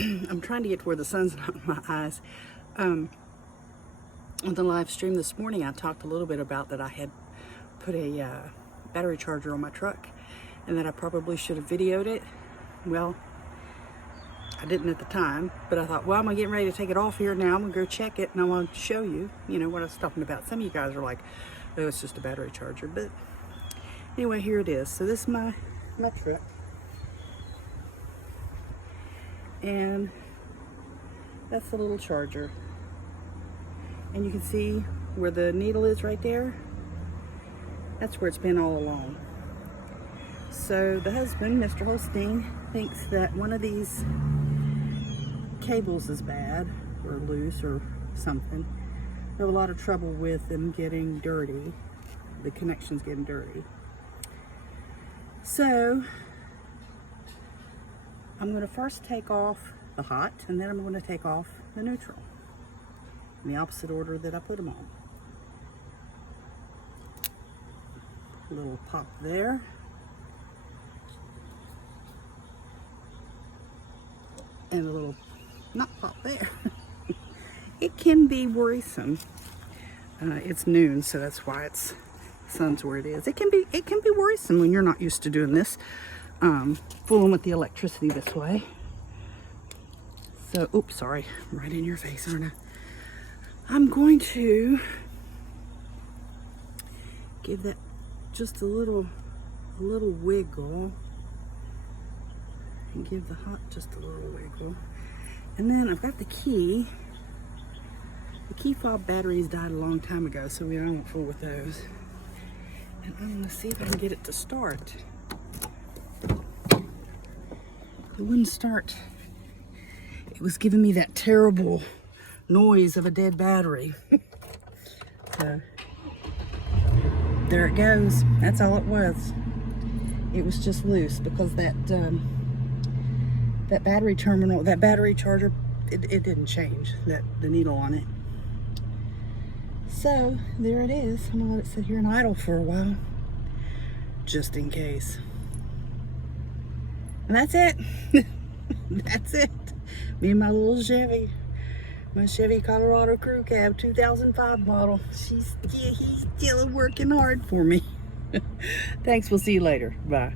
I'm trying to get to where the sun's not in my eyes. On the live stream this morning, I talked a little bit about that I had put a battery charger on my truck and that I probably should have videoed it. Well, I didn't at the time, but I thought, well, I'm getting ready to take it off here now. I'm gonna go check it and I want to show you, what I was talking about. Some of you guys are like, oh, it's just a battery charger. But anyway, here it is. So this is my truck. And that's the little charger. And you can see where the needle is right there. That's where it's been all along. So the husband, Mr. Holstein, thinks that one of these cables is bad or loose or something. I have a lot of trouble with them getting dirty. The connection's getting dirty. So I'm going to first take off the hot, and then I'm going to take off the neutral in the opposite order that I put them on. A little pop there. And a little not pop there. It can be worrisome. It's noon, so that's why the sun's where it is. It can be worrisome when you're not used to doing this, fooling with the electricity this way. So, oops, sorry, I'm right in your face, aren't I? I'm going to give that just a little wiggle. And give the hot just a little wiggle. And then I've got the key. The key fob batteries died a long time ago, so I don't fool with those. And I'm gonna see if I can get it to start. It wouldn't start. It was giving me that terrible noise of a dead battery. So there it goes. That's all it was. It was just loose because that battery terminal, that battery charger, it didn't change, the needle on it. So there it is. I'm gonna let it sit here and idle for a while, just in case. And that's it. That's it. Me and my little Chevy, my Chevy Colorado Crew Cab 2005 model. He's still working hard for me. Thanks. We'll see you later. Bye.